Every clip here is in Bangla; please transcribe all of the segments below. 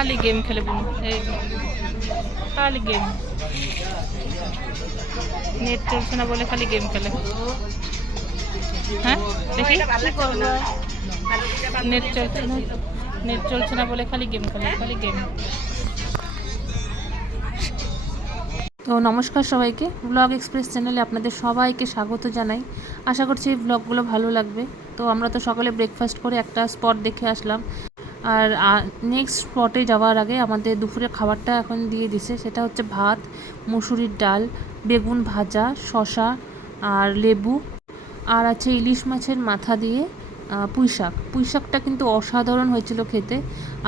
খালি গেম খেলে বুনু, এই যে খালি গেম, নেট চলছে না বলে খালি গেম খেলে। হ্যাঁ দেখি নেট চলছে না, নেট চলছে না বলে খালি গেম খেলে, খালি গেম। তো নমস্কার সবাইকে, ব্লগ এক্সপ্রেস চ্যানেলে আপনাদের সবাইকে স্বাগত জানাই। আশা করছি এই ব্লগগুলো ভালো লাগবে। তো আমরা তো সকালে ব্রেকফাস্ট করে একটা স্পট দেখে আসলাম, আর নেক্সট স্পটে যাওয়ার আগে আমাদের দুপুরের খাবারটা এখন দিয়ে দিছে। সেটা হচ্ছে ভাত, মুসুরির ডাল, বেগুন ভাজা, শসা আর লেবু, আর আছে ইলিশ মাছের মাথা দিয়ে পুঁইশাক। পুঁইশাকটা কিন্তু অসাধারণ হয়েছিল খেতে,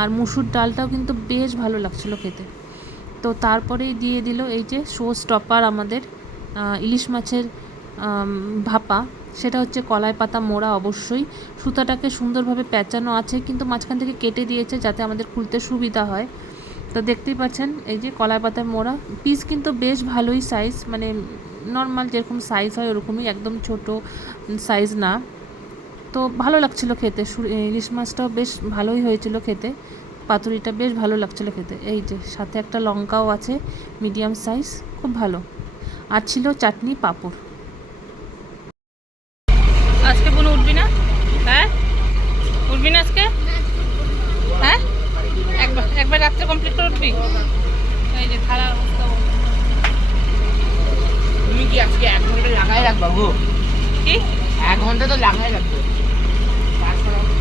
আর মুসুর ডালটাও কিন্তু বেশ ভালো লাগছিল খেতে। তো তারপরেই দিয়ে দিল এই যে শো স্টপার আমাদের ইলিশ মাছের ভাপা। সেটা হচ্ছে কলাই পাতা মোড়া, অবশ্যই সুতাটাকে সুন্দরভাবে প্যাঁচানো আছে, কিন্তু মাঝখান থেকে কেটে দিয়েছে যাতে আমাদের খুলতে সুবিধা হয়। তো দেখতেই পাচ্ছেন এই যে কলাই পাতা মোড়া, পিস কিন্তু বেশ ভালোই সাইজ, মানে নর্মাল যেরকম সাইজ হয় ওরকমই, একদম ছোট সাইজ না। তো ভালো লাগছিলো খেতে, ইলিশ মাছটাও বেশ ভালোই হয়েছিল খেতে, পাতুরিটা বেশ ভালো লাগছিলো খেতে। এই যে সাথে একটা লঙ্কাও আছে মিডিয়াম সাইজ, খুব ভালো। আর ছিল চাটনি, পাঁপড়। আজকে বোন উঠবি না? হ্যাঁ উঠবি না আজকে? হ্যাঁ একবার একবার রাত্রে কমপ্লিট করে উঠবি। এই যে খারাপ অবস্থা। তুমি কি আজকে 1 ঘন্টা লাগাই রাখবা গো? কি 1 ঘন্টা তো লাগাই রাখবে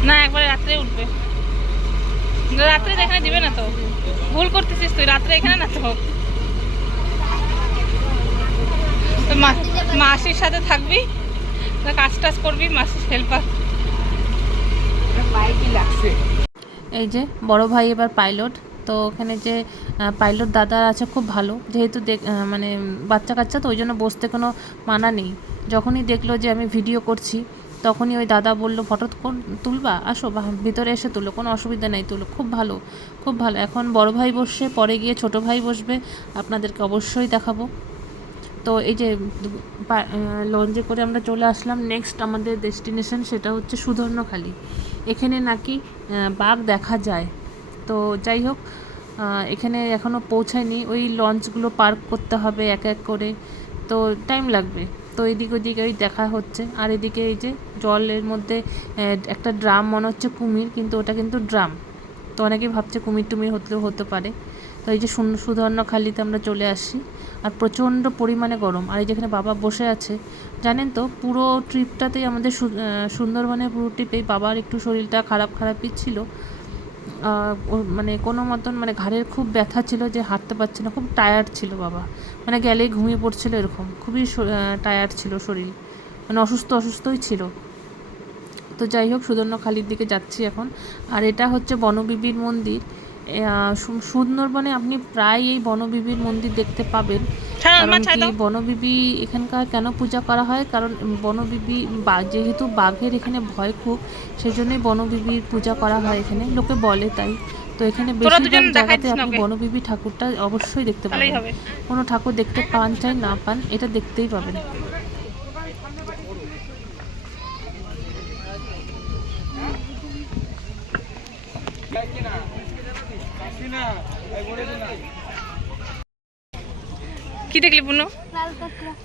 না? একবারে রাত্রে উঠবে। রাত্রে এখানে দিবে না তো, ভুল করতেছিস তুই। রাত্রে এখানে না তো, মাসির সাথে থাকবি, কাজ টাজ করবি, মাসির হেল্পার। এই যে বড় ভাই এবার পাইলট। তো ওখানে যে পাইলট দাদা আছে খুব ভালো, যেহেতু মানে বাচ্চা কাচ্চা তো, ওই জন্য বসতে কোনো মানা নেই। যখনই দেখলো যে আমি ভিডিও করছি তখনই ওই দাদা বললো ফটো তুলবা, আসো ভিতরে এসে তুলো, কোনো অসুবিধা নেই, তুলো। খুব ভালো, খুব ভালো। এখন বড় ভাই বসছে, পরে গিয়ে ছোট ভাই বসবে, আপনাদেরকে অবশ্যই দেখাবো। তো এই যে লঞ্চে করে আমরা চলে আসলাম নেক্সট আমাদের ডেস্টিনেশন, সেটা হচ্ছে সুধর্ণখালি। এখানে নাকি বাঘ দেখা যায়। তো যাই হোক, এখানে এখনও পৌঁছায়নি, ওই লঞ্চগুলো পার্ক করতে হবে এক এক করে, তো টাইম লাগবে। তো এদিক ওদিকে ওই দেখা হচ্ছে, আর এদিকে এই যে জলের মধ্যে একটা ড্রাম, মনে হচ্ছে কুমির, কিন্তু ওটা কিন্তু ড্রাম। তো অনেকেই ভাবছে কুমির টুমির হতে পারে। তো এই যে সুধর্ণখালিতে আমরা চলে আসি, আর প্রচণ্ড পরিমাণে গরম। আর এই যেখানে বাবা বসে আছে, জানেন তো পুরো ট্রিপটাতেই আমাদের সুন্দরবনের পুরো ট্রিপেই বাবার একটু শরীরটা খারাপই ছিল। মানে কোনো মতন, মানে ঘাড়ের খুব ব্যথা ছিল, যে হাঁটতে পারছে না, খুব টায়ার্ড ছিল বাবা, মানে গেলেই ঘুমিয়ে পড়ছিল এরকম, খুবই টায়ার্ড ছিল শরীর, মানে অসুস্থই ছিল। তো যাই হোক, সুধর্ণখালির দিকে যাচ্ছি এখন। আর এটা হচ্ছে বনবিবির মন্দির। সুন্দরবনে আপনি প্রায় এই বনবিবির মন্দির দেখতে পাবেন। কারণ কি, বনবিবি এখানকার কেন পূজা করা হয়, কারণ বনবিবি যেহেতু বাঘের এখানে ভয় খুব, সেই জন্যই বনবিবির পূজা করা হয় এখানে, লোকে বলে তাই। তো এখানে বেশিরভাগ জায়গাতে আপনি বনবিবি ঠাকুরটা অবশ্যই দেখতে পাবেন। কোনো ঠাকুর দেখতে পান চাই না পান, এটা দেখতেই পাবেন। কি দেখলি পুনু?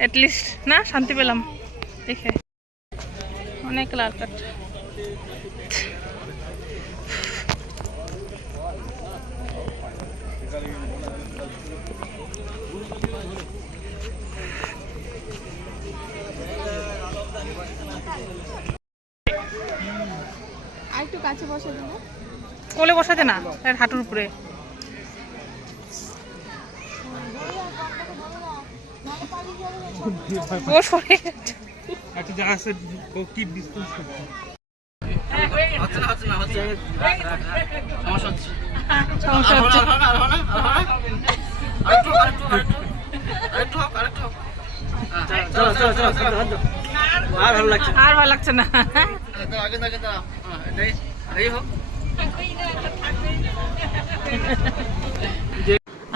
এটলিস্ট না শান্তি পেলাম দেখে, অনেক লাল কাঠ। একটু কাছে বসে দেবো, কোলে বসাতে না, হাঁটুর উপরে। ও সরে একটা জায়গা আছে কি ডিসটেন্স হচ্ছে না হচ্ছে সমস্যা হচ্ছে সমস্যা হচ্ছে। আর ভালো লাগছে না।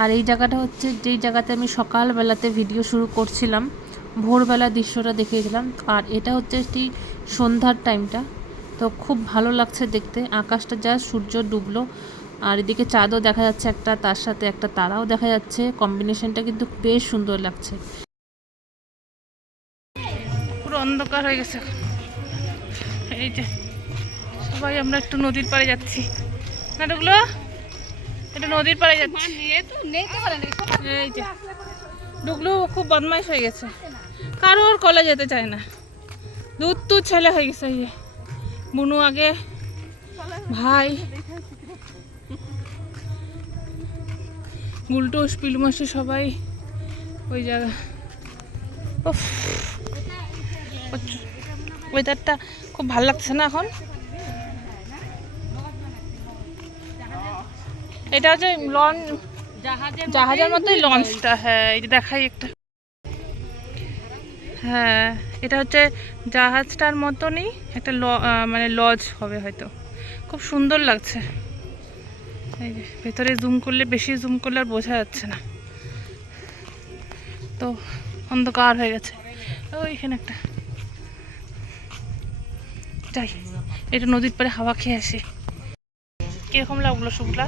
আর এই জায়গাটা হচ্ছে যেই জায়গাতে আমি সকালবেলাতে ভিডিও শুরু করছিলাম, ভোরবেলা দৃশ্যটা দেখিয়েছিলাম। আর এটা হচ্ছে একটি সন্ধ্যার টাইমটা, তো খুব ভালো লাগছে দেখতে। আকাশটা যা সূর্য ডুবলো, আর এদিকে চাঁদও দেখা যাচ্ছে একটা, তার সাথে একটা তারাও দেখা যাচ্ছে। কম্বিনেশনটা কিন্তু বেশ সুন্দর লাগছে। পুরো অন্ধকার হয়ে গেছে এখন। এই যে সবাই আমরা একটু নদীর পাড়ে যাচ্ছি না, ডুগলু একটু নদীর পাড়ে যাচ্ছি। এই যে ডুগলু খুব বদমাইশ হয়ে গেছে, কারোর কলে যেতে চায় না, দূর ছেলে হয়ে গেছে। এই যে বুনু আগে, ভাই গুলটুস পিলুমাসি সবাই ওই জায়গা। ওয়েদারটা খুব ভালো লাগছে না এখন। এটা হচ্ছে লঞ্চ, জাহাজের মতোই লঞ্চটা। হ্যাঁ এই যে দেখাই একটা, হ্যাঁ এটা হচ্ছে জাহাজটার মতনই একটা মানে লজ হবে হয়তো। খুব সুন্দর লাগছে। এই যে ভেতরে জুম করলে, বেশি জুম করলে আর বোঝা যাচ্ছে না, তো অন্ধকার হয়ে গেছে। ওইখানে একটা যাই, এটা নদীর পাড়ে হাওয়া খেয়ে আসি। কিরকম লাগলো শুভলা?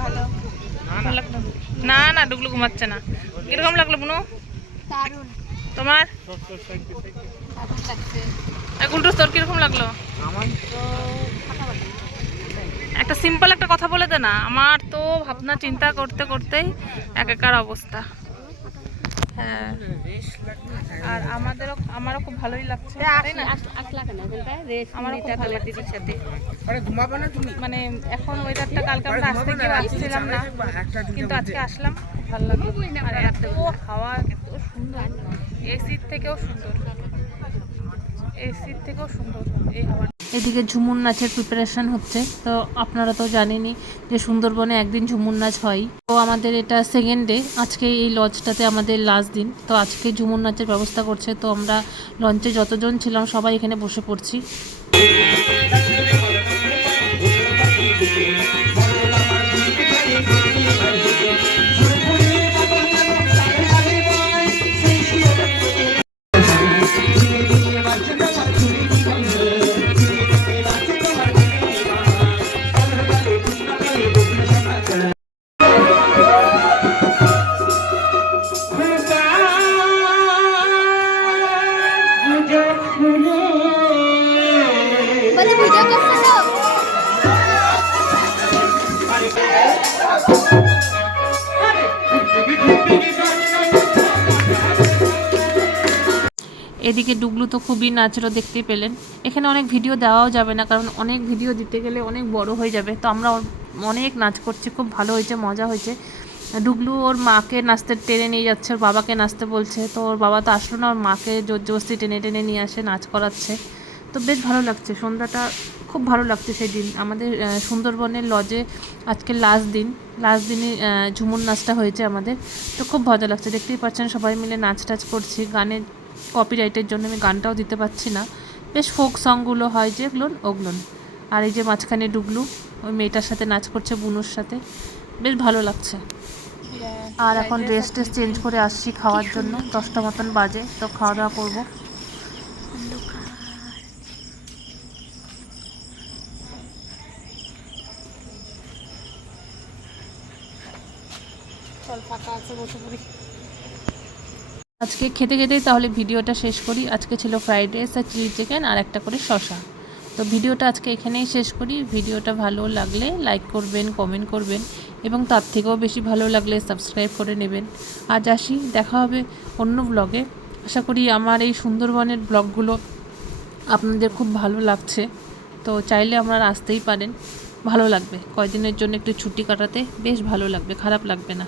ভালো লাগলো না? না ডুগলু ঘুমাচ্ছে না। কিরকম লাগলো বুনু? তোমার গুলটু তোর কিরকম লাগলো? একটা সিম্পল একটা কথা বলে দে না। আমার তো ভাবনা চিন্তা করতে করতেই একাকার অবস্থা। হ্যাঁ আর আমারও খুব ভালোই লাগছে, তাই না? আমারও খুব ভালো লাগছে। মানে এখন ওয়েদারটা, কালকে আমরা আসতে গিয়ে আসছিলাম না, কিন্তু আজকে আসলাম, ভালো লাগলো। আর এত হাওয়া, এত সুন্দর, এসির থেকেও সুন্দর এই হাওয়া। এদিকে ঝুমুর নাচের প্রিপারেশন হচ্ছে। তো আপনারা তো জানেনই যে সুন্দরবনে একদিন ঝুমুর নাচ হয়। তো আমাদের এটা সেকেন্ড ডে, আজকে এই লজটাতে আমাদের লাস্ট দিন। তো আজকে ঝুমুর নাচের ব্যবস্থা করছে। তো আমরা লঞ্চে যতজন ছিলাম সবাই এখানে বসে পড়ছি। এদিকে ডুগলু তো খুবই নাচলো, দেখতেই পেলেন। এখানে অনেক ভিডিও দেওয়াও যাবে না, কারণ অনেক ভিডিও দিতে গেলে অনেক বড় হয়ে যাবে। তো আমরা অনেক নাচ করছি, খুব ভালো হয়েছে, মজা হয়েছে। ডুগলু ওর মাকে নাচতে টেনে নিয়ে যাচ্ছে, ওর বাবাকে নাচতে বলছে। তো ওর বাবা তো আসলো না, ওর মাকে জোর জবস্তি টেনে টেনে নিয়ে আসে, নাচ করাচ্ছে। তো বেশ ভালো লাগছে, সন্ধ্যাটা খুব ভালো লাগছে। সেই দিন আমাদের সুন্দরবনের লজে আজকে লাস্ট দিনে ঝুমুর নাচটা হয়েছে আমাদের। তো খুব ভালো লাগছে, দেখতেই পাচ্ছেন সবাই মিলে নাচ টাচ করছি। গানের কপিরাইটের জন্য আমি গানটাও দিতে পারছি না। বেশ ফোক সংগুলো হয় যেগুলো, ওগুলো। আর এই যে মাঝখানে ডুগলু ওই মেয়েটার সাথে নাচ করছে, বুনুর সাথে, বেশ ভালো লাগছে। আর এখন ড্রেস চেঞ্জ করে আসছি খাওয়ার জন্য, 10টা মতন বাজে। তো খাওয়া দাওয়া করবো। আজকে খেতে খেতেই তাহলে ভিডিওটা শেষ করি। আজকে ছিল ফ্রাইড রাইস আর চিলি চিকেন আর একটা করে শসা। তো ভিডিওটা আজকে এখানেই শেষ করি। ভিডিওটা ভালো লাগলে লাইক করবেন, কমেন্ট করবেন, এবং তার থেকেও বেশি ভালো লাগলে সাবস্ক্রাইব করে নেবেন। আজ আসি, দেখা হবে অন্য ব্লগে। আশা করি আমার এই সুন্দরবনের ব্লগগুলো আপনাদের খুব ভালো লাগছে। তো চাইলে আপনারা আসতেই পারেন, ভালো লাগবে। কয়দিনের জন্য একটু ছুটি কাটাতে বেশ ভালো লাগবে, খারাপ লাগবে না।